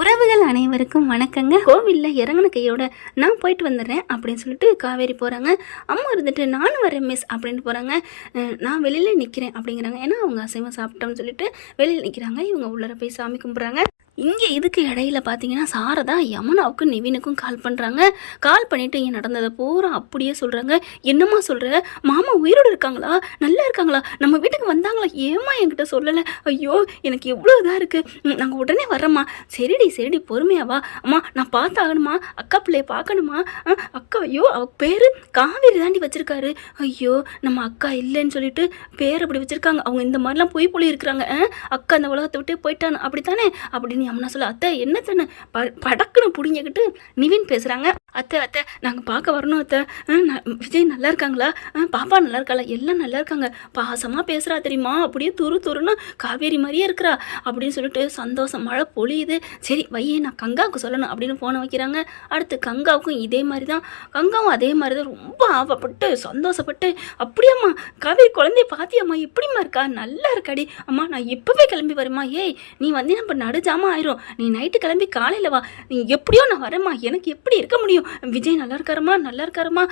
உறவுகள் அனைவருக்கும் வணக்கங்க. கோவிலில் இறங்கின கையோட நான் போயிட்டு வந்துடுறேன் அப்படின்னு சொல்லிட்டு காவேரி போகிறாங்க. அம்மா இருந்துட்டு நானும் வரேன் மிஸ் அப்படின்னு போகிறாங்க. நான் வெளியில் நிற்கிறேன் அப்படிங்கிறாங்க. ஏன்னா அவங்க அசைவம் சாப்பிட்டோம்னு சொல்லிட்டு வெளியில் நிற்கிறாங்க. இவங்க உள்ளர போய் சாமி கும்பிட்றாங்க. இங்கே இதுக்கு இடையில பார்த்தீங்கன்னா சாரதா யமுனாவுக்கும் நிவினுக்கும் கால் பண்ணுறாங்க. கால் பண்ணிவிட்டு இங்கே நடந்ததை பூரா அப்படியே சொல்கிறாங்க. என்னம்மா சொல்கிற, மாமா உயிரோடு இருக்காங்களா, நல்லா இருக்காங்களா, நம்ம வீட்டுக்கு வந்தாங்களா, ஏம்மா என்கிட்ட சொல்லலை, ஐயோ எனக்கு எவ்வளோ இதாக இருக்குது, நாங்கள் உடனே வர்றோம்மா. சரிடி பொறுமையாவா, அம்மா நான் பார்த்தாகணுமா, அக்கா பிள்ளைய பார்க்கணுமா, அக்கா ஐயோ அவ பேர் காவேரி தாண்டி வச்சுருக்காரு, ஐயோ நம்ம அக்கா இல்லைன்னு சொல்லிட்டு பேர் அப்படி வச்சுருக்காங்க, அவங்க இந்த மாதிரிலாம் பொய் புள்ளி இருக்கிறாங்க, அக்கா அந்த உலகத்தை விட்டு போயிட்டானு அப்படித்தானே அப்படின்னு அம்மா சொல்ல. அத்தை என்ன தானே படக்குன்னு பிடிங்கிக்கிட்டு நிவின் பேசுகிறாங்க. அத்தை நாங்கள் பார்க்க வரணும் அத்தை, விஜய் நல்லா இருக்காங்களா, பாப்பா நல்லா இருக்காளா, எல்லாம் நல்லா இருக்காங்க, பாசமாக பேசுகிறா தெரியுமா, அப்படியே துருன்னு காவேரி மாதிரியே இருக்கிறா அப்படின்னு சொல்லிட்டு சந்தோஷம் மழை பொழியுது. சரி வையே நான் கங்காவுக்கு சொல்லணும் அப்படின்னு ஃபோனை வைக்கிறாங்க. அடுத்து கங்காவுக்கும் இதே மாதிரி தான், கங்காவும் அதே மாதிரி தான் ரொம்ப ஆவப்பட்டு சந்தோஷப்பட்டு, அப்படியாம்மா காவேரி குழந்தைய பார்த்தியாம்மா எப்படிம்மா இருக்கா, நல்லா இருக்காடி, அம்மா நான் இப்போவே கிளம்பி வரேம்மா, ஏய் நீ வந்து நம்ம நடுஜாமா ஆயிரும், நீ நைட்டு கிளம்பி காலையில் வா, நீ எப்படியோ நான் வரேம்மா, எனக்கு எப்படி இருக்க முடியும், விஜய் நல்லா இருக்காருமா,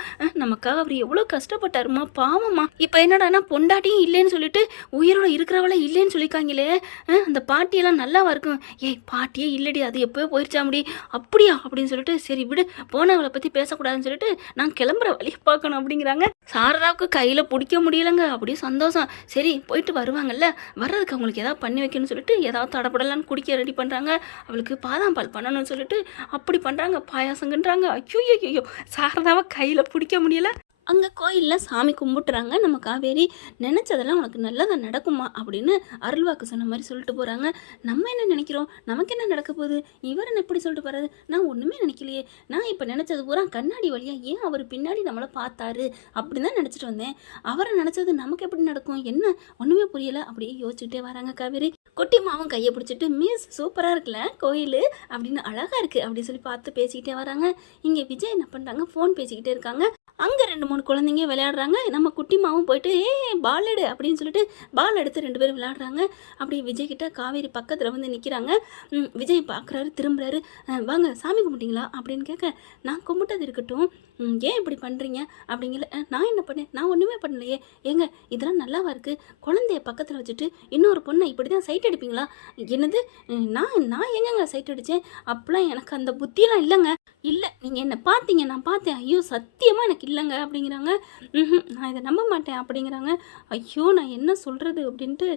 நமக்காக அவர் எவ்வளோ கஷ்டப்பட்டாருமா, பாவம்மா, இப்போ என்னடானா பொண்டாட்டியும் இல்லைன்னு சொல்லிட்டு உயிரோட இருக்கிறவள இல்லைன்னு சொல்லிக்காங்களே, அந்த பாட்டியெல்லாம் நல்லாவா இருக்கும், ஏய் பாட்டியே இல்லடி, அது எப்போயோ போயிருச்சா முடி, அப்படியா அப்படின்னு சொல்லிட்டு சரி விடு, போனவளை பற்றி பேசக்கூடாதுன்னு சொல்லிட்டு நான் கிளம்புற வழியை பார்க்கணும் அப்படிங்கிறாங்க. சாரதாவுக்கு கையில் பிடிக்க முடியலைங்க, அப்படியே சந்தோஷம். சரி போயிட்டு வருவாங்கல்ல, வர்றதுக்கு அவங்களுக்கு ஏதாவது பண்ணி வைக்கணும்னு சொல்லிட்டு ஏதாவது தடப்படலான்னு குடிக்க ரெடி பண்ணுறாங்க. அவளுக்கு பாதாம் பால் பண்ணணும்னு சொல்லிட்டு அப்படி பண்ணுறாங்க, பாயாசங்கன்றாங்க. ஐயோ சாரதாவை கையில் பிடிக்க முடியல. அங்கே கோயிலில் சாமி கும்பிட்டுறாங்க. நம்ம காவேரி நினச்சதெல்லாம் உனக்கு நல்லதாக நடக்குமா அப்படின்னு அருள்வாக்கு சொன்ன மாதிரி சொல்லிட்டு போகிறாங்க. நம்ம என்ன நினைக்கிறோம், நமக்கு என்ன நடக்க போகுது, இவர் என்ன எப்படி சொல்லிட்டு போகிறாரு, நான் ஒன்றுமே நினைக்கலையே, நான் இப்போ நினச்சது பூரா கண்ணாடி வழியாக ஏன் அவர் பின்னாடி நம்மளை பார்த்தாரு அப்படின்னு தான் நினச்சிட்டு வந்தேன், அவரை நினச்சது நமக்கு எப்படி நடக்கும், என்ன ஒன்றுமே புரியலை அப்படியே யோசிச்சுக்கிட்டே வராங்க காவேரி. குட்டி மாவும் கையை பிடிச்சிட்டு மிஸ் சூப்பராக இருக்குல்ல கோயில் அப்படின்னு, அழகாக இருக்குது அப்படின்னு சொல்லி பார்த்து பேசிக்கிட்டே வராங்க. இங்கே விஜய் என்ன பண்ணுறாங்க, ஃபோன் பேசிக்கிட்டே இருக்காங்க. அங்கே 2-3 குழந்தைங்க விளையாடுறாங்க. நம்ம குட்டிமாவும் போயிட்டு பால் எடு அப்படின்னு சொல்லிட்டு பால் எடுத்து 2 பேரும் விளையாடுறாங்க. அப்படி விஜய்கிட்ட காவேரி பக்கத்தில் வந்து நிற்கிறாங்க. விஜய் பார்க்குறாரு, திரும்புறாரு. வாங்க சாமி கும்பிட்டீங்களா அப்படின்னு கேட்க, நான் கும்பிட்டது இருக்கட்டும், ஏன் இப்படி பண்ணுறீங்க அப்படிங்கல. நான் என்ன பண்ணேன், நான் ஒன்றுமே பண்ணலையே, ஏங்க இதெல்லாம் நல்லாவா இருக்குது, குழந்தைய பக்கத்தில் வச்சுட்டு இன்னொரு பொண்ணை இப்படி தான் சைட் அடிப்பீங்களா, என்னது நான் எங்கங்க சைட் அடித்தேன், அப்போலாம் எனக்கு அந்த புத்தியெல்லாம் இல்லைங்க, இல்லை நீங்கள் என்ன பார்த்தீங்க, நான் பார்த்தேன், ஐயோ சத்தியமாக எனக்கு இல்லைங்க அப்படிங்கிறாங்க. நான் இதை நம்ப மாட்டேன் அப்படிங்கிறாங்க. ஐயோ நான் என்ன சொல்கிறது அப்படின்ட்டு,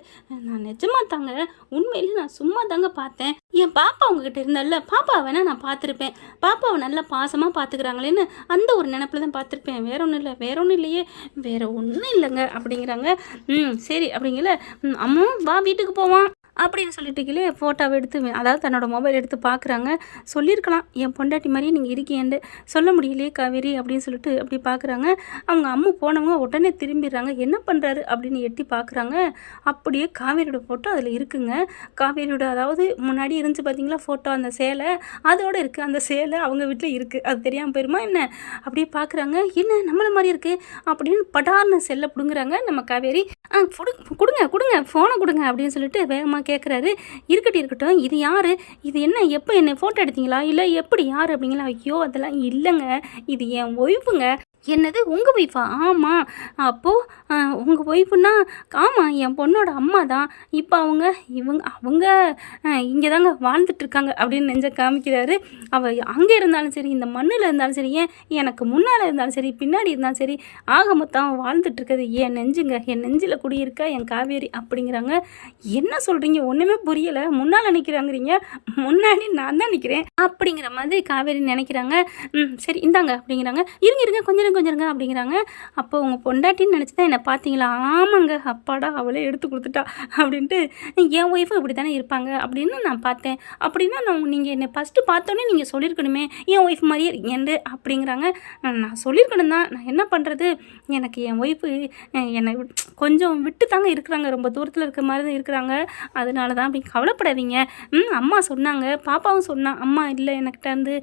நான் நிஜமாக தாங்க, உண்மையிலே நான் சும்மா தாங்க பார்த்தேன், என் பாப்பா உங்ககிட்ட இருந்தால, பாப்பா வேணால் நான் பார்த்துருப்பேன், பாப்பாவை நல்லா பாசமாக பார்த்துக்கிறாங்களேன்னு அந்த ஒரு நினப்பில் தான் பார்த்துருப்பேன், வேற ஒன்றும் இல்லையே, வேற ஒன்றும் இல்லைங்க அப்படிங்கிறாங்க. சரி அப்படிங்கல, அம்மா வா வீட்டுக்கு போவான் அப்படின்னு சொல்லிட்டுக்கிலே ஃபோட்டோவை எடுத்து, அதாவது தன்னோட மொபைல் எடுத்து பார்க்குறாங்க. சொல்லியிருக்கலாம் என் பொண்டாட்டி மாதிரியே நீங்கள் இருக்கீங்கன்னு, சொல்ல முடியலையே காவேரி அப்படின்னு சொல்லிட்டு அப்படி பார்க்குறாங்க. அவங்க அம்மா போனவங்க உடனே திரும்பிடுறாங்க. என்ன பண்ணுறாரு அப்படின்னு எட்டி பார்க்குறாங்க. அப்படியே காவேரியோட ஃபோட்டோ அதில் இருக்குங்க. காவேரியோட அதாவது முன்னாடி இருந்துச்சு பார்த்தீங்களா ஃபோட்டோ, அந்த சேலை அதோடு இருக்குது, அந்த சேலை அவங்க வீட்டில் இருக்குது, அது தெரியாமல் போயிருமா என்ன, அப்படியே பார்க்குறாங்க. என்ன நம்மளை மாதிரி இருக்குது அப்படின்னு படார்னு செல்லை பிடுங்குறாங்க நம்ம காவேரி. கொடுங்க ஃபோனை கொடுங்க அப்படின்னு சொல்லிட்டு வேகமாக கேட்குறாரு. இருக்கட்டும் இது யார், இது என்ன, எப்போ என்ன ஃபோட்டோ எடுத்தீங்களா, இல்லை எப்படி யார் அப்படிங்களா, ஐயோ அதெல்லாம் இல்லைங்க, இது என் ஒய்ஃபுங்க. என்னது உங்கள் ஒய்ஃபா, ஆமாம், அப்போது உங்கள் ஒய்ஃபுன்னா, ஆமாம் என் பொண்ணோட அம்மா தான், இப்போ அவங்க இங்கே தாங்க வாழ்ந்துட்டுருக்காங்க அப்படின்னு நெஞ்ச காமிக்கிறாரு. அவள் அங்கே இருந்தாலும் சரி, இந்த மண்ணில் இருந்தாலும் சரி, ஏன் எனக்கு முன்னால் இருந்தாலும் சரி, பின்னாடி இருந்தாலும் சரி, ஆக மொத்தம் அவன் வாழ்ந்துட்டுருக்கிறது என் நெஞ்சுங்க, என் நெஞ்சில் குடியிருக்கா என் காவேரி அப்படிங்கிறாங்க. என்ன சொல்கிறீங்க, ஒன்றுமே புரியலை, முன்னால் நிற்கிறாங்கிறீங்க, முன்னாடி நான் தான் நிற்கிறேன் அப்படிங்கிற மாதிரி காவேரி நினைக்கிறாங்க. சரி இந்தாங்க அப்படிங்கிறாங்க. இருங்க கொஞ்சம் அப்படிங்கிறாங்க. அப்போ உங்கள் பொண்டாட்டின்னு நினச்சி தான் என்னை பார்த்தீங்களா, ஆமாங்க, அப்பாடா அவளே எடுத்து கொடுத்துட்டா அப்படின்ட்டு, என் ஒய்ஃபும் இப்படி தானே இருப்பாங்க அப்படின்னு நான் பார்த்தேன், அப்படின்னா நீங்கள் என்னை ஃபஸ்ட்டு பார்த்தோன்னே நீங்கள் சொல்லியிருக்கணுமே என் ஒய்ஃப் மாதிரியே இருக்கேன் அப்படிங்கிறாங்க. நான் சொல்லியிருக்கணும் தான், நான் என்ன பண்ணுறது, எனக்கு என் ஒய்ஃபு என்னை கொஞ்சம் விட்டு தாங்க இருக்கிறாங்க, ரொம்ப தூரத்தில் இருக்கிற மாதிரி தான் இருக்கிறாங்க, அதனால தான் அப்படி கவலைப்படாதீங்க. அம்மா சொன்னாங்க, பாப்பாவும் சொன்னான், அம்மா இல்லை எனக்கிட்ட வந்து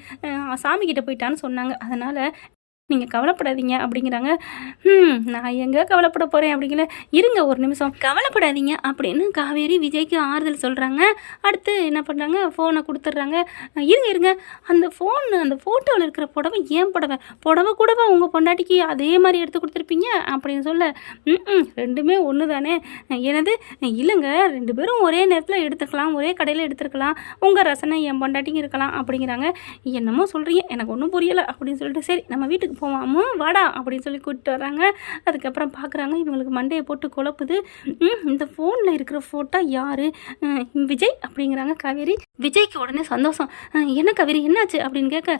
சாமிக்கிட்ட போயிட்டான்னு சொன்னாங்க, அதனால் நீங்கள் கவலைப்படாதீங்க அப்படிங்கிறாங்க. நான் எங்கே கவலைப்பட போகிறேன் அப்படிங்கிற, இருங்க ஒரு நிமிஷம், கவலைப்படாதீங்க அப்படின்னு காவேரி விஜய்க்கு ஆறுதல் சொல்கிறாங்க. அடுத்து என்ன பண்ணுறாங்க, ஃபோனை கொடுத்துட்றாங்க. இருங்க இருங்க, அந்த அந்த ஃபோட்டோவில் இருக்கிற புடவை ஏன் புடவை கூடவா உங்கள் பொண்டாட்டிக்கு அதே மாதிரி எடுத்து கொடுத்துருப்பீங்க அப்படின்னு சொல்ல, ரெண்டுமே ஒன்று தானே. எனது இல்லைங்க, 2 பேரும் ஒரே நேரத்தில் எடுத்துக்கலாம், ஒரே கடையில் எடுத்துருக்கலாம், உங்கள் ரசனை என் பொண்டாட்டிக்கு இருக்கலாம் அப்படிங்கிறாங்க. என்னமோ சொல்கிறீங்க, எனக்கு ஒன்றும் புரியலை அப்படின்னு சொல்லிட்டு, சரி நம்ம வீட்டுக்கு போவாமோ வாடா அப்படின்னு சொல்லி கூப்பிட்டு வராங்க. அதுக்கப்புறம் பார்க்குறாங்க, இவங்களுக்கு மண்டையை போட்டு குழப்புது. இந்த ஃபோனில் இருக்கிற ஃபோட்டோ யார்? விஜய் அப்படிங்கிறாங்க காவேரி. விஜய்க்கு உடனே சந்தோஷம். என்ன காவேரி என்னாச்சு அப்படின்னு கேட்க,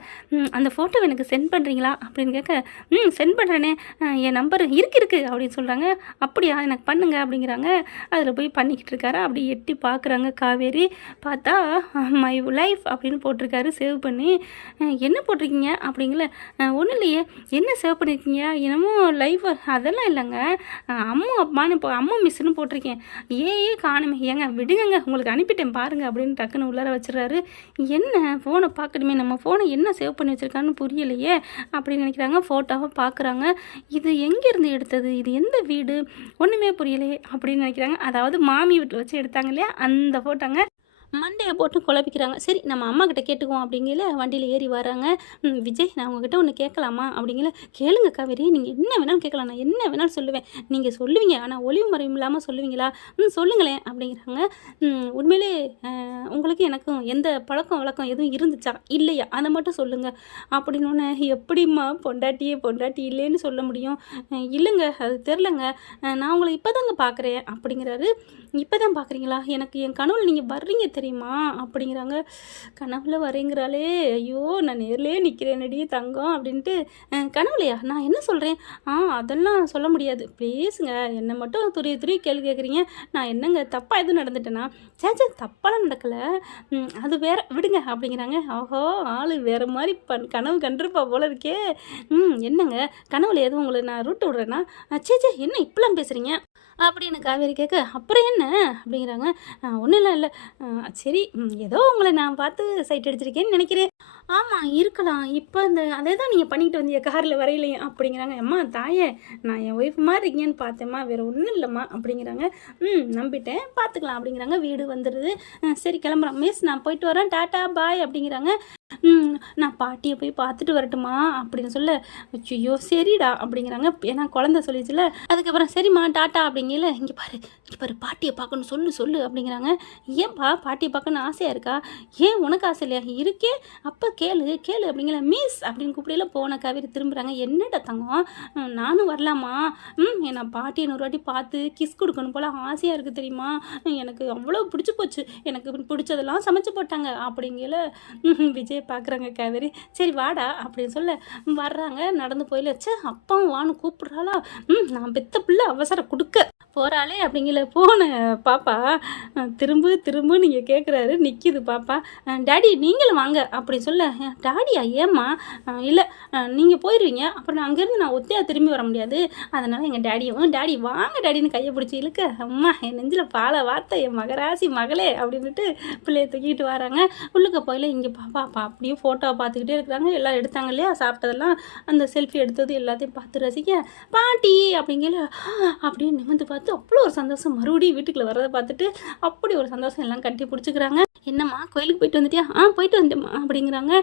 அந்த ஃபோட்டோவை எனக்கு சென்ட் பண்ணுறீங்களா அப்படின்னு கேட்க, சென்ட் பண்ணுறேனே, என் நம்பர் இருக்கு அப்படின்னு சொல்கிறாங்க. அப்படியா, எனக்கு பண்ணுங்க அப்படிங்கிறாங்க. அதில் போய் பண்ணிக்கிட்டு இருக்காரு. அப்படி எட்டி பார்க்குறாங்க காவேரி. பார்த்தா மை லைஃப் அப்படின்னு போட்டிருக்காரு சேவ் பண்ணி. என்ன போட்டிருக்கீங்க அப்படிங்கள, ஒன்றும் இல்லையே, என்ன சேவ் பண்ணியிருக்கீங்க, என்னமோ லைஃப், அதெல்லாம் இல்லைங்க, அம்மு அப்பான்னு அம்மு மிஸ்ஸுன்னு போட்டிருக்கேன், காணுமே, ஏங்க விடுங்க, உங்களுக்கு அனுப்பிட்டேன் பாருங்கள் அப்படின்னு டக்குன்னு உள்ளார வச்சுறாரு. என்ன ஃபோனை பார்க்கணுமே, நம்ம ஃபோனை என்ன சேவ் பண்ணி வச்சுருக்கான்னு புரியலையே அப்படின்னு நினைக்கிறாங்க. ஃபோட்டோவை பார்க்குறாங்க. இது எங்கேருந்து எடுத்தது, இது எந்த வீடு, ஒன்றுமே புரியலையே அப்படின்னு நினைக்கிறாங்க. அதாவது மாமி வீட்டில் வச்சு எடுத்தாங்க இல்லையா, அந்த ஃபோட்டோங்க. மண்டையை போட்டு குழப்பிக்கிறாங்க. சரி நம்ம அம்மா கிட்ட கேட்டுக்குவோம் அப்படிங்கல வண்டியில் ஏறி வராங்க. விஜய், நான் உங்ககிட்ட ஒன்று கேட்கலாமா அப்படிங்கல. கேளுங்க காவேரி, நீங்கள் என்ன வேணாலும் கேட்கலாம், நான் என்ன வேணாலும் சொல்லுவேன், நீங்கள் சொல்லுவீங்க, ஆனால் ஒளிவு மறைவும் இல்லாமல் சொல்லுவீங்களா? சொல்லுங்களேன் அப்படிங்கிறாங்க. உண்மையிலே உங்களுக்கு எனக்கும் எந்த பழக்கம் வழக்கம் எதுவும் இருந்துச்சா இல்லையா, அதை மட்டும் சொல்லுங்கள் அப்படின்னு. எப்படிம்மா பொண்டாட்டி இல்லைன்னு சொல்ல முடியும்? இல்லைங்க, அது தெரிலங்க, நான் உங்களை இப்போ தாங்க பார்க்குறேன் அப்படிங்கிறாரு. இப்போ தான் பார்க்குறீங்களா? எனக்கு என் கனவுல நீங்கள் வர்றீங்க தெரியுமா அப்படிங்கிறாங்க. கனவுல வரேங்கிறாளே, ஐயோ நான் நேர்லேயே நிற்கிறேனடி தங்கம் அப்படின்ட்டு. கனவுலையா? நான் என்ன சொல்கிறேன்? அதெல்லாம் சொல்ல முடியாது, பேசுங்க, என்னை மட்டும் துருவி கேள்வி கேட்குறீங்க, நான் என்னங்க தப்பாக எதுவும் நடந்துட்டேன்னா? சேச்சா தப்பாலாம் நடக்கலை, அது வேற, விடுங்க அப்படிங்கிறாங்க. ஓஹோ, ஆள் வேறு மாதிரி கனவு கண்டிருப்பா போல இருக்கே. என்னங்க கனவுல எதுவும் உங்களை நான் ரூட்டு விடுறேன்னா? சேச்சே என்ன இப்பெல்லாம் பேசுகிறீங்க அப்படின்னு காவேரி கேட்க, அப்புறம் என்ன அப்படிங்கிறாங்க. ஒன்றும் இல்லை, சரி ஏதோ உங்களை நான் பார்த்து சைட் அடிச்சிருக்கேன்னு நினைக்கிறேன். ஆமாம் இருக்கலாம், இப்போ அதே தான் நீங்கள் பண்ணிக்கிட்டு வந்தீங்க காரில் வரையிலையும் அப்படிங்கிறாங்க. அம்மா தாயே, நான் என் ஒய்ஃப் மாதிரி இருக்கீங்கன்னு பார்த்தேம்மா, வேறு ஒன்றும் இல்லைம்மா அப்படிங்கிறாங்க. நம்பிட்டேன், பார்த்துக்கலாம் அப்படிங்கிறாங்க. வீடு வந்துடுது. சரி கிளம்புறோம் மிஸ், நான் போயிட்டு வரேன், டாட்டா பாய் அப்படிங்கிறாங்க. நான் பாட்டியை போய் பார்த்துட்டு வரட்டுமா அப்படின்னு சொல்ல, ஐயோ சரிடா அப்படிங்கிறாங்க. ஏன்னா குழந்தை சொல்லிச்சுல. அதுக்கப்புறம் சரிம்மா டாட்டா அப்படிங்கல. இங்கே பாரு பாட்டியை பார்க்கணும், சொல்லு அப்படிங்கிறாங்க. ஏன்பா பாட்டியை பார்க்கணும் ஆசையாக இருக்கா? ஏன் உனக்கு ஆசை இல்லையா? இருக்கே, அப்போ கேளு அப்படிங்கிற. மிஸ் அப்படின்னு கூப்பிடையில போன காவேரி திரும்புகிறாங்க. என்னடா தங்கம், நானும் வரலாமா? நான் பாட்டியை 100 வாட்டி பார்த்து கிஸ் கொடுக்கணும் போல் ஆசையாக இருக்குது தெரியுமா, எனக்கு அவ்வளோ பிடிச்சி போச்சு, எனக்கு பிடிச்சதெல்லாம் சமைச்சு போட்டாங்க அப்படிங்கல. விஜய் பார்க்குறாங்க காவேரி. சரி வாடா அப்படின்னு சொல்ல வர்றாங்க. நடந்து போயில, அப்பாவும் வான்னு கூப்பிட்றாளா? நான் பெத்த பிள்ளை அவசரம் கொடுக்க போகிறாளே அப்படிங்கல. போன பாப்பா திரும்ப நீங்கள் கேட்குறாரு. நிற்கிது பாப்பா. டாடி நீங்களும் வாங்க அப்படின்னு சொல்ல, டாடியா ஏம்மா? இல்லை நீங்கள் போயிடுவீங்க, அப்புறம் அங்கேருந்து நான் ஒத்தையாக திரும்பி வர முடியாது, அதனால் எங்கள் டாடி வாங்க டாடின்னு கையை பிடிச்சி இழுக்க, அம்மா என் நெஞ்சில் பாலை வார்த்தை, என் மகராசி மகளே அப்படின்ட்டு பிள்ளைய தூக்கிட்டு வராங்க. உள்ளுக்க போயில இங்கே பாப்பா அப்படியே ஃபோட்டோவை பார்த்துக்கிட்டே இருக்கிறாங்க. எல்லாம் எடுத்தாங்க இல்லையா சாப்பிட்டதெல்லாம், அந்த செல்ஃபி எடுத்தது எல்லாத்தையும் பார்த்து ரசிக்க, பாட்டி அப்படிங்கல அப்படியே நிமிந்து பார்த்து அவ்வளோ ஒரு சந்தோஷம். மறுபடியும் வீட்டுக்குள்ளே வரதை பார்த்துட்டு அப்படி ஒரு சந்தோஷம், எல்லாம் கட்டி பிடிச்சிக்கிறாங்க. என்னம்மா கோயிலுக்கு போயிட்டு வந்துட்டியா? போயிட்டு வந்தேம்மா அப்படிங்கிறாங்க.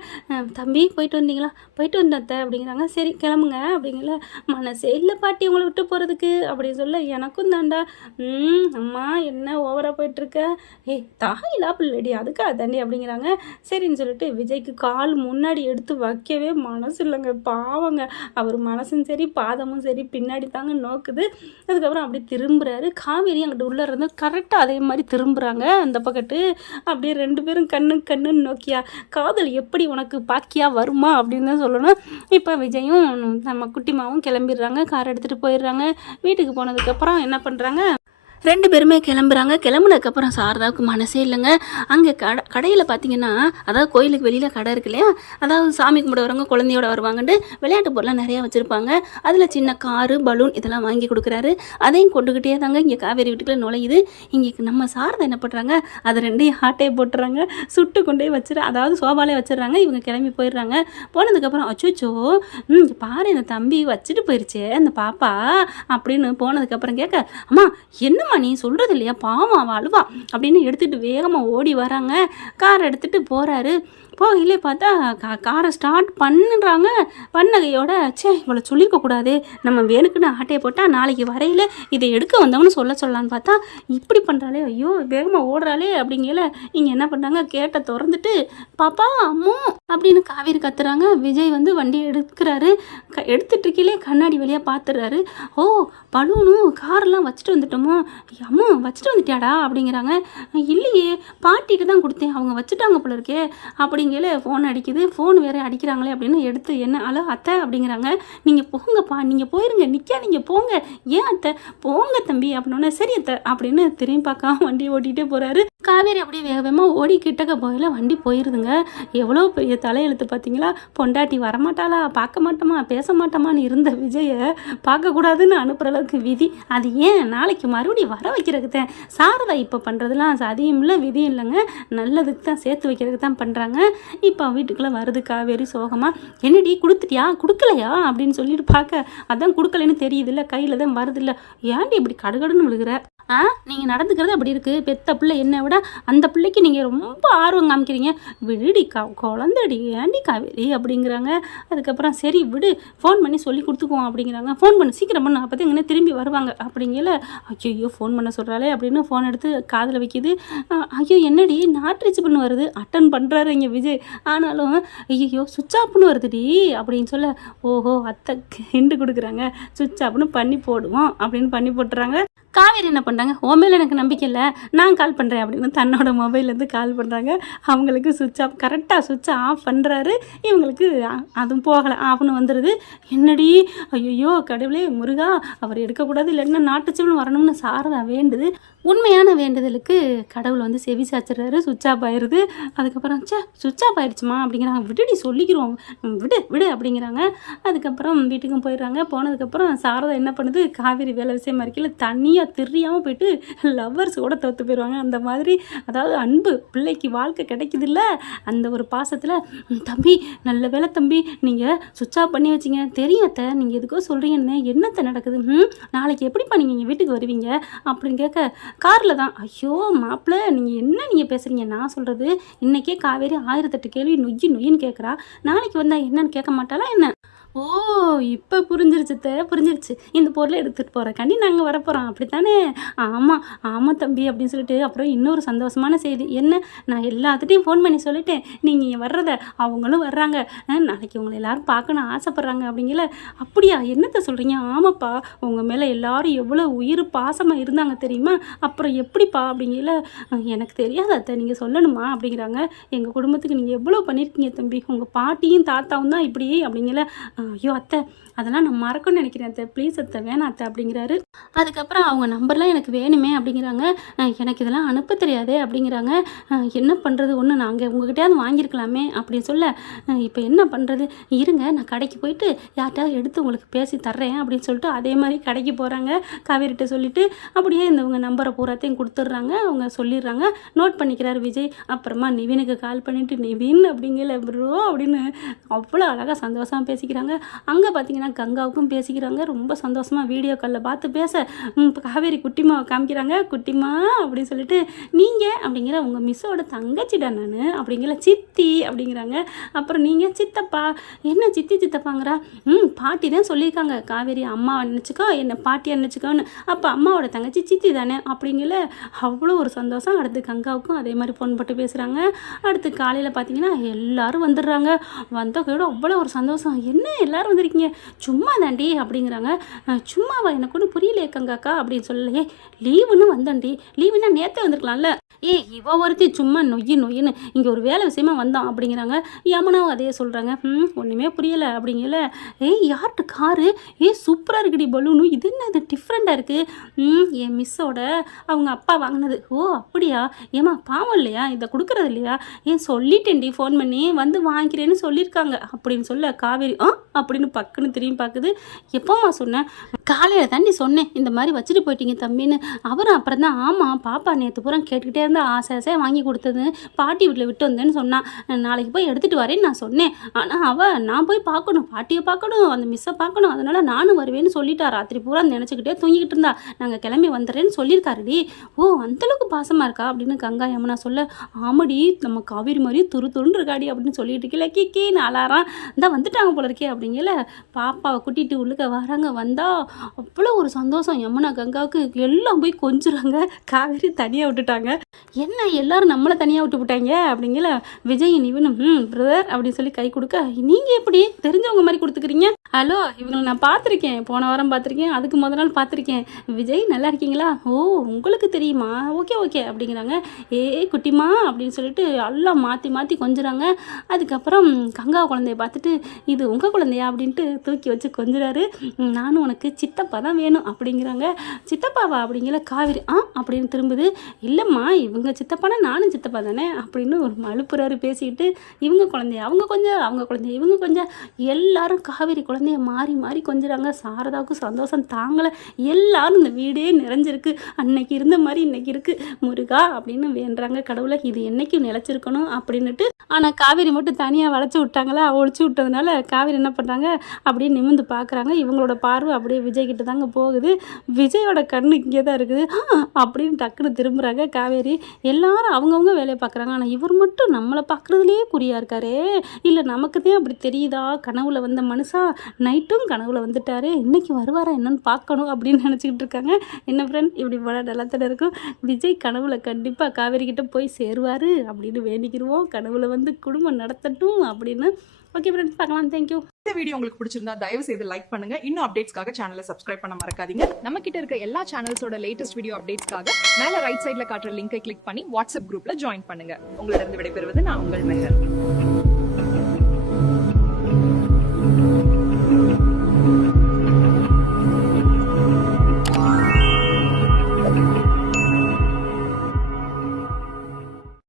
தம்பி போயிட்டு வந்தீங்களா? போயிட்டு வந்தேன் அத்தை அப்படிங்கிறாங்க. சரி கிளம்புங்க அப்படிங்கல. மனசே இல்லை பாட்டி உங்களை விட்டு போகிறதுக்கு அப்படின்னு சொல்ல, எனக்கும் தாண்டா. அம்மா என்ன ஓவராக போயிட்டுருக்க, தாயிலா பிள்ளடி அதுக்காக தாண்டி அப்படிங்கிறாங்க. சரின்னு சொல்லிட்டு விஜய்க்கு கால் முன்னாடி எடுத்து வைக்கவே மனசு இல்லைங்க, பாவங்க. அவர் மனசும் சரி பாதமும் சரி பின்னாடி தாங்க நோக்குது. அதுக்கப்புறம் அப்படி திரும்புகிறாரு. காவேரி அங்கிட்ட உள்ளே இருந்து கரெக்டாக அதே மாதிரி திரும்புகிறாங்க அந்த பக்கத்து. அப்படியே 2 பேரும் கண்ணுன்னு நோக்கியா, காதல் எப்படி உனக்கு பாக்கியா வருமா அப்படின்னு தான் சொல்லணும். இப்போ விஜயும் நம்ம குட்டிமாவும் கிளம்பிடுறாங்க, கார் எடுத்துகிட்டு போயிடுறாங்க. வீட்டுக்கு போனதுக்கப்புறம் என்ன பண்ணுறாங்க, 2 பேருமே கிளம்புறாங்க. கிளம்புனதுக்கப்புறம் சாரதாவுக்கு மனசே இல்லைங்க. அங்கே கடையில் பார்த்தீங்கன்னா, அதாவது கோயிலுக்கு வெளியில் கடை இருக்கு இல்லையா, அதாவது சாமி கும்பிட வரவங்க குழந்தையோட வருவாங்கன்ட்டு விளையாட்டு பொருள்லாம் நிறையா வச்சுருப்பாங்க. அதில் சின்ன காரு, பலூன் இதெல்லாம் வாங்கி கொடுக்குறாரு. அதையும் கொண்டுக்கிட்டே தாங்க இங்கே காவேரி வீட்டுக்குள்ளே நுழையுது. இங்கே நம்ம சாரதா என்ன பண்ணுறாங்க, அதை 2யும் ஆட்டையை போட்டுறாங்க. சுட்டு கொண்டே அதாவது சோபாலே வச்சிடுறாங்க. இவங்க கிளம்பி போயிடுறாங்க. போனதுக்கப்புறம் அச்சோச்சோ பாரு இந்த தம்பி வச்சுட்டு போயிடுச்சே அந்த பாப்பா அப்படின்னு போனதுக்கப்புறம் கேட்க, அம்மா என்னம்மா நீ சொல்கிறது இல்லையா, பாவம் அவள் அழுவா அப்படின்னு எடுத்துகிட்டு வேகமாக ஓடி வராங்க. கார் எடுத்துகிட்டு போகிறாரு. போகலே பார்த்தா காரை ஸ்டார்ட் பண்ணுறாங்க. பண்ணகையோட இவளை சொல்லியிருக்கக்கூடாது, நம்ம வேணுக்குன்னு ஆட்டையை போட்டால் நாளைக்கு வரையில் இதை எடுக்க வந்தவனு சொல்லலான்னு பார்த்தா இப்படி பண்ணுறாளே, ஐயோ வேகமாக ஓடுறாளே அப்படிங்கல இங்கே என்ன பண்ணுறாங்க, கேட்டை திறந்துட்டு பாப்பா அம்மு அப்படின்னு காவேரி கத்துறாங்க. விஜய் வந்து வண்டியை எடுக்கிறாரு. எடுத்துட்டு இருக்கீங்களே கண்ணாடி வழியாக பார்த்துடுறாரு. ஓ பலூனும் காரெல்லாம் வச்சுட்டு வந்துட்டோமோ, அம்மா வச்சுட்டு வந்துட்டியாடா அப்படிங்கிறாங்க. இல்லையே பாட்டிகிட்ட தான் கொடுத்தேன், அவங்க வச்சுட்டாங்க போல இருக்கே அப்படிங்கல ஃபோன் அடிக்குது. ஃபோன் வேறு அடிக்கிறாங்களே அப்படின்னு எடுத்து என்ன ஹலோ அத்தை அப்படிங்கிறாங்க. நீங்கள் போங்கப்பா, நீங்கள் போயிருங்க, நிற்காதீங்க போங்க. ஏன் அத்தை போங்க தம்பி அப்படின்னோடனே சரி அத்தை அப்படின்னு திரும்பி பார்க்காம வண்டியை ஓட்டிகிட்டே போகிறாரு. காவேரி அப்படியே வேகமாக ஓடி கிட்டக்க போயில வண்டி போயிருதுங்க. எவ்வளோ பெரிய தலையெழுத்து பார்த்தீங்களா, பொண்டாட்டி வரமாட்டாளா, பார்க்க மாட்டோமா, பேச மாட்டோமான்னு இருந்த விஜயை பார்க்கக்கூடாதுன்னு அனுப்புகிற அளவுக்கு விதி. அது ஏன் நாளைக்கு மறுபடியும் வர வைக்கிறதுக்கு தான். சாரதா இப்போ பண்ணுறதுலாம் சதியும் இல்லை விதியும் இல்லைங்க, நல்லதுக்கு தான் சேர்த்து வைக்கிறதுக்கு தான் பண்ணுறாங்க. இப்போ வீட்டுக்குள்ளே வருது காவேரி சோகமாக. என்னடி கொடுத்துட்டியா கொடுக்கலையா அப்படின்னு சொல்லிட்டு பார்க்க, அதான் கொடுக்கலைன்னு தெரியுது இல்லை, கையில் தான் வருது இல்லை, ஏன்டி இப்படி கடுகடுன்னு விழுகிற, நீங்கள் நடந்துக்கிறது அப்படி இருக்குது, பெத்த பிள்ளை என்னை விட அந்த பிள்ளைக்கு நீங்கள் ரொம்ப ஆர்வம் காமிக்கிறீங்க, விடுடி குழந்தடி ஏண்டி காவேரி அப்படிங்கிறாங்க. அதுக்கப்புறம் சரி விடு ஃபோன் பண்ணி சொல்லி கொடுத்துக்குவோம் அப்படிங்கிறாங்க. ஃபோன் பண்ணி சீக்கிரம் பண்ணு, அப்போ தான் எங்கே திரும்பி வருவாங்க அப்படிங்கல. ஐயோ ஃபோன் பண்ண சொல்கிறாளே அப்படின்னு ஃபோன் எடுத்து காதில் வைக்கிது. ஐயோ என்னடி நாட் ரீச் பண்ணு வருது, அட்டன் பண்ணுறாரு இங்கே விஜய். ஆனாலும் ஐயோ சுவிட்ச் ஆஃப்னு வருதுடி அப்படின்னு சொல்ல, ஓஹோ அத்தை ஹிண்டு கொடுக்குறாங்க, சுவிட்ச் ஆஃப்னு பண்ணி போடுவோம் அப்படின்னு பண்ணி போட்டுறாங்க. காவேரி என்ன பண்ணுறாங்க, உன் மேலே எனக்கு நம்பிக்கை இல்லை, நான் கால் பண்ணுறேன் அப்படின்னு தன்னோட மொபைல்லேருந்து கால் பண்ணுறாங்க. அவங்களுக்கு சுவிட்ச் ஆஃப் கரெக்டாக சுவிட்ச் ஆஃப் பண்ணுறாரு. இவங்களுக்கு அதுவும் போகலை, ஆஃப்னு வந்துடுது. என்னடி ஐயோ கடவுளே முருகா அவர் எடுக்கக்கூடாது, இல்லைன்னா நாட்டுச்சவன் வரணும்னு சாரதா வேண்டுது. உண்மையான வேண்டுதலுக்கு கடவுள் வந்து செவி சாச்சிடுறாரு. சுவிட்ச் ஆஃப் ஆயிடுது. அதுக்கப்புறம் சுவிட்ச் ஆஃப் ஆயிடுச்சுமா அப்படிங்கிறாங்க. விடுடி சொல்லிக்கிறோம், விடு விடு அப்படிங்கிறாங்க. அதுக்கப்புறம் வீட்டுக்கும் போயிடுறாங்க. போனதுக்கப்புறம் சாரதா என்ன பண்ணுது, காவேரி வேலை விஷயமா இருக்கையில் தனியாக தெரியாமல் போயிட்டு லவ்வர்ஸ் கூட தோற்று போயிடுவாங்க. அந்த மாதிரி அதாவது அன்பு பிள்ளைக்கு வாழ்க்கை கிடைக்குது இல்லை, அந்த ஒரு பாசத்தில் தம்பி நல்ல வேலை தம்பி நீங்கள் சுவிட்ச் ஆஃப் பண்ணி வச்சிங்க, தெரியும் அத்தை நீங்கள் எதுக்கோ சொல்கிறீங்கன்னு, என்னத்தை நடக்குது, நாளைக்கு எப்படிப்பா நீங்கள் வீட்டுக்கு வருவீங்க அப்படின்னு கேட்க, காரில் தான். ஐயோ மாப்பிள்ளை நீங்கள் பேசுகிறீங்க, நான் சொல்கிறது இன்றைக்கே காவேரி 1008 கேள்வி நொய்யின்னு கேட்குறா, நாளைக்கு வந்தால் என்னன்னு கேட்க மாட்டாளா என்ன? ஓ இப்போ புரிஞ்சிருச்சு, இந்த பொருளை எடுத்துகிட்டு போகிறக்காண்டி நாங்கள் வரப்போகிறோம் அப்படித்தானே? ஆமாம் தம்பி அப்படின்னு சொல்லிட்டு, அப்புறம் இன்னொரு சந்தோஷமான செய்தி என்ன, நான் எல்லாத்துட்டையும் ஃபோன் பண்ணி சொல்லிட்டேன், நீங்கள் இங்கே வர்றத அவங்களும் வர்றாங்க, நாளைக்கு உங்களை எல்லோரும் பார்க்கணும் ஆசைப்பட்றாங்க அப்படிங்கல. அப்படியா என்னத்தை சொல்கிறீங்க? ஆமாப்பா உங்கள் மேலே எல்லோரும் எவ்வளோ உயிர் பாசமாக இருந்தாங்க தெரியுமா, அப்புறம் எப்படிப்பா அப்படிங்கல. எனக்கு தெரியாத அத்தை நீங்கள் சொல்லணுமா அப்படிங்கிறாங்க. எங்கள் குடும்பத்துக்கு நீங்கள் எவ்வளோ பண்ணியிருக்கீங்க தம்பி, உங்கள் பாட்டியும் தாத்தாவும் தான் இப்படி அப்படிங்கல. ஐயோ அத்தை அதெல்லாம் நான் மறக்கணும்னு நினைக்கிறேன் அத்தை, ப்ளீஸ் அத்தை வேணாம் அத்தை அப்படிங்கிறாரு. அதுக்கப்புறம் அவங்க நம்பர்லாம் எனக்கு வேணுமே அப்படிங்கிறாங்க. எனக்கு இதெல்லாம் அனுப்ப தெரியாதே அப்படிங்கிறாங்க. என்ன பண்ணுறது, ஒன்று நாங்கள் உங்கள்கிட்டயாவது வாங்கியிருக்கலாமே அப்படின்னு சொல்ல, இப்போ என்ன பண்ணுறது இருங்க நான் கடைக்கு போயிட்டு யார்கிட்டயாவது எடுத்து உங்களுக்கு பேசி தர்றேன் அப்படின்னு சொல்லிட்டு அதே மாதிரி கடைக்கு போகிறாங்க. காவேரிட்ட சொல்லிவிட்டு அப்படியே இவங்க நம்பரை பூராத்தையும் கொடுத்துட்றாங்க. அவங்க சொல்லிடுறாங்க. நோட் பண்ணிக்கிறாரு விஜய். அப்புறமா நிவினுக்கு கால் பண்ணிவிட்டு நிவின் அப்படிங்கல ப்ரோ அப்படின்னு அவ்வளோ அழகாக சந்தோஷமாக பேசிக்கிறாங்க. அங்கே பார்த்தீங்கன்னா கங்காவுக்கும் பேசிக்கிறாங்க. ரொம்ப சந்தோஷமாக வீடியோ காலில் பார்த்து பேச காவேரி குட்டிமா காமிக்கிறாங்க. குட்டிமா அப்படின்னு சொல்லிட்டு, நீங்கள் அப்படிங்கிற உங்கள் மிஸ்ஸோட தங்கச்சிடா நான் அப்படிங்கிற, சித்தி அப்படிங்கிறாங்க. அப்புறம் நீங்கள் சித்தப்பா, என்ன சித்தப்பாங்கிறா, பாட்டி தான் சொல்லியிருக்காங்க காவேரி அம்மாவை நினச்சிக்கோ என்னை பாட்டியை நினச்சிக்கோன்னு, அப்போ அம்மாவோட தங்கச்சி சித்தி தானே அப்படிங்கிற அவ்வளோ ஒரு சந்தோஷம். அடுத்து கங்காவுக்கும் அதே மாதிரி ஃபோன் போட்டு பேசுகிறாங்க. அடுத்து காலையில் பார்த்தீங்கன்னா எல்லோரும் வந்துடுறாங்க. வந்தவங்களோட அவ்வளோ ஒரு சந்தோஷம். என்ன எல்லோரும் வந்திருக்கீங்க, சும்மா தாண்டி அப்படிங்கிறாங்க. சும்மாவா, எனக்கு ஒன்றும் புரியலையே கங்காக்கா அப்படின்னு சொல்லலையே, லீவுன்னு வந்தேன்டி, லீவுன்னா நேற்றே வந்திருக்கலாம்ல, ஏய் இவ ஒருத்தி சும்மா நொய்யின்னு இங்கே ஒரு வேலை விஷயமா வந்தோம் அப்படிங்கிறாங்க. யமுனாவும் அதே சொல்கிறாங்க. ஒன்றுமே புரியலை அப்படிங்கல. ஏய் யார்கிட்ட காரு? சூப்பராக இருக்குடி பலூனு, இது என்ன இது டிஃப்ரெண்ட்டாக இருக்குது? என் மிஸ்ஸோட அவங்க அப்பா வாங்கினது. ஓ அப்படியா? ஏம்மா பாவம் இல்லையா, இதை கொடுக்குறது இல்லையா? சொல்லிட்டேன்டி ஃபோன் பண்ணி வந்து வாங்கிக்கிறேன்னு சொல்லியிருக்காங்க அப்படின்னு சொல்ல காவேரி அப்படின்னு பக்குன்னு திரும்பி பார்க்குது. எப்போம்மா சொன்னேன்? காலையில் தாண்டி சொன்னேன் இந்த மாதிரி வச்சுட்டு போயிட்டீங்க தம்பின்னு. அவரும் அப்புறம் தான் ஆமாம் பாப்பா நேற்று பூரா கேட்டுக்கிட்டே இருந்தா ஆசையாக வாங்கி கொடுத்தது பாட்டி வீட்டில் விட்டு வந்தேன்னு சொன்னான். நாளைக்கு போய் எடுத்துகிட்டு வரேன்னு நான் சொன்னேன். ஆனால் நான் போய் பார்க்கணும், பாட்டியை பார்க்கணும், அந்த மிஸ்ஸை பார்க்கணும், அதனால் நானும் வருவேன்னு சொல்லிட்டா. ராத்திரி பூரா நினச்சிக்கிட்டே தூங்கிக்கிட்டு இருந்தா. நாங்கள் கிளம்பி வந்துடுறேன்னு சொல்லியிருக்காருடி. ஓ அந்தளவுக்கு பாசமாக இருக்கா அப்படின்னு கங்கா யமுனா சொல்ல, ஆமாடி நம்ம காவேரி மாதிரி துருன்னு இருக்காடி அப்படின்னு சொல்லிட்டு இருக்கல. கீன்னு அலாரம் இந்த வந்துட்டாங்க போல இருக்கே அப்படிங்கல. பாப்பாவை கூட்டிகிட்டு உள்ளுக்க வராங்க. வந்தால் அவ்வளோ ஒரு சந்தோஷம் யமுனா கங்காவுக்கு. எல்லாம் போய் கொஞ்சுறாங்க. காவேரி தனியாக விட்டுட்டாங்க. என்ன எல்லாரும் நம்மளை தனியாக விட்டு விட்டாங்க அப்படிங்கல. விஜய் இவனும் பிரதர் அப்படின்னு சொல்லி கை கொடுக்க, நீங்கள் எப்படி தெரிஞ்சவங்க மாதிரி கொடுத்துக்கிறீங்க? ஹலோ இவங்களை நான் பார்த்துருக்கேன், போன வாரம் பார்த்துருக்கேன், அதுக்கு முதல் நாள் பார்த்துருக்கேன். விஜய் நல்லா இருக்கீங்களா? ஓ உங்களுக்கு தெரியுமா? ஓகே அப்படிங்கிறாங்க. குட்டிமா அப்படின்னு சொல்லிட்டு எல்லாம் மாற்றி கொஞ்சுறாங்க. அதுக்கப்புறம் கங்கா குழந்தைய பார்த்துட்டு இது உங்கள் குழந்தையா அப்படின்ட்டு தூக்கி வச்சு கொஞ்சுறாரு. நானும் உனக்கு சித்தப்பா தான் வேணும் அப்படிங்கிறாங்க. சித்தப்பாவா அப்படிங்கிற காவேரி அப்படின்னு திரும்புது. இல்லைம்மா இவங்க சித்தப்பானா நானும் சித்தப்பா தானே அப்படின்னு ஒரு மழுப்புறாரு பேசிக்கிட்டு. இவங்க குழந்தைய அவங்க குழந்தைய இவங்க கொஞ்சம் எல்லாரும் காவேரி குழந்தைய மாறி கொஞ்சுறாங்க. சாரதாவுக்கு சந்தோஷம் தாங்கலை. எல்லாரும் இந்த வீடே நிறைஞ்சிருக்கு. அன்னைக்கு இருந்த மாதிரி இன்னைக்கு இருக்கு. முருகா அப்படின்னு வேண்டுறாங்க கடவுளை, இது என்னைக்கும் நிலச்சிருக்கணும் அப்படின்னுட்டு. ஆனால் காவேரி மட்டும் தனியாக வளைச்சி விட்டாங்களா, ஒழிச்சு விட்டதுனால காவேரி என்ன பண்ணுறாங்க, அப்படியே நிமிந்து பார்க்குறாங்க. இவங்களோட பார்வை அப்படியே விஜய் கிட்ட தாங்க போகுது. விஜயோட கண்ணு இங்கே தான் இருக்குது அப்படின்னு டக்குன்னு திரும்புகிறாங்க காவேரி. எல்லாரும் அவங்கவுங்க வேலையை பார்க்குறாங்க. ஆனால் இவர் மட்டும் நம்மளை பார்க்குறதுலேயே குறியாக இருக்காரே. இல்லை நமக்கு தான் அப்படி தெரியுதா? கனவுல வந்த மனுஷா நைட்டும் கனவுல வந்துட்டாரு, இன்னைக்கு வருவாரா என்னன்னு பார்க்கணும் அப்படின்னு நினச்சிக்கிட்டு இருக்காங்க. என்ன ஃப்ரெண்ட் இப்படி போல நல்லா தானே இருக்கும். விஜய் கனவுல கண்டிப்பாக காவேரி கிட்ட போய் சேருவார் அப்படின்னு வேண்டிக்கிடுவோம். கனவுல வந்து குடும்பம் நடத்தட்டும் அப்படின்னு. ஓகே ஃப்ரெண்ட்ஸ் பார்க்கலாம். தேங்க்யூ. இந்த வீடியோ உங்களுக்கு பிடிச்சிருந்தா தயவு செய்து லைக் பண்ணுங்க. இன்னும் அப்டேட்ஸ்க்காக சேனலை சப்ஸ்கிரைப் பண்ண மறக்காதீங்க. நம்ம கிட்ட இருக்க எல்லா சேனல்ஸோட லேட்டஸ்ட் வீடியோ அப்டேட்ஸ்க்காக மேல ரைட் சைடுல காட்டுற லிங்கை கிளிக் பண்ணி வாட்ஸ்அப் குரூப்ல ஜாயின் பண்ணுங்க. உங்களிடம் விடைபெறுவது நான் உங்கள் மெஹர்.